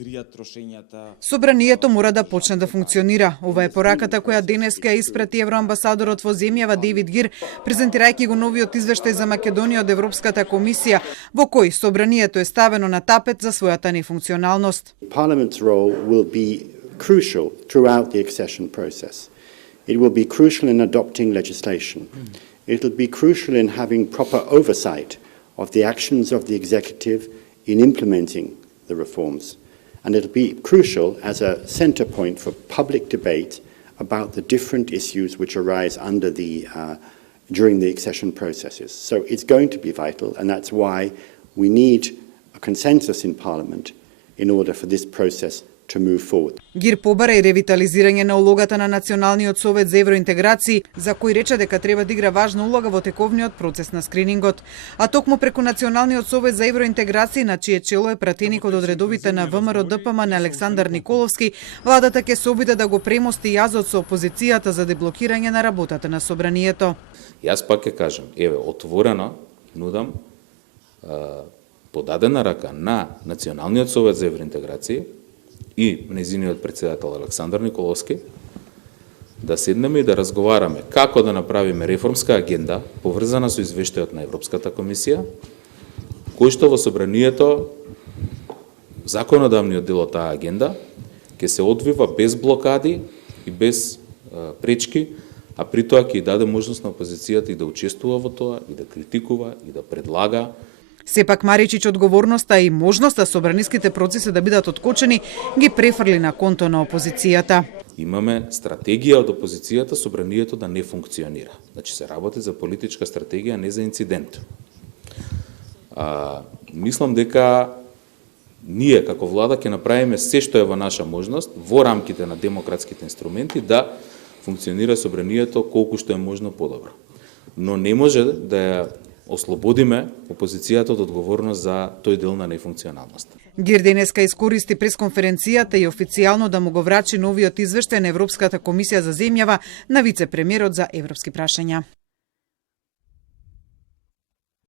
кријат трошењата. Собранието мора да почне да функционира. Ова е пораката која денеска ја испрати евроамбасадорот во земјава Дейвид Гир, презентирајќи го новиот извештај за Македонија од Европската комисија, во кој собранието е ставено на тапет за својата нефункционалност. Parliament's role will be crucial throughout the accession process. It will be crucial in adopting legislation. It will be crucial in having proper oversight of the actions of the executive in implementing the reforms. And it will be crucial as a centre point for public debate about the different issues which arise under during the accession processes. So it's going to be vital, and that's why we need a consensus in Parliament in order for this process to move forward. Гир побара и ревитализирање на улогата на Националниот совет за евроинтеграција, за кој рече дека треба да игра важна улога во тековниот процес на скринингот. А токму преку Националниот совет за евроинтеграција, на чие чело е пратеникот од редовите на ВМРО ДПМН на Александар Николовски, владата ќе се обиде да го премости јазот со опозицијата за деблокирање на работата на собранието. Јас пак ќе кажам, еве, отворено нудам подадена рака на Националниот совет за евроинтеграција и незиниот председател Александар Николовски да седнеме и да разговараме како да направиме реформска агенда поврзана со извештајот на Европската комисија, кој што во собранието законодавниот дел од таа агенда ќе се одвива без блокади и без пречки, а при тоа ќе даде можност на опозицијата и да учествува во тоа, и да критикува, и да предлага. Сепак Маричич одговорноста и можноста собраниските процеси да бидат откочени ги префрли на конто на опозицијата. Имаме стратегија од опозицијата собранието да не функционира. Значи се работи за политичка стратегија, не за инцидент. Мислам дека ние како влада ќе направиме се што е во наша можност во рамките на демократските инструменти да функционира собранието колку што е можно подобро. Но не може да ја ослободиме опозицијата од одговорност за тој дел на нефункционалност. Гир денеска искористи пресконференцијата и официјално да му го врачи новиот извештај на Европската комисија за земјава на вице-премиерот за европски прашања.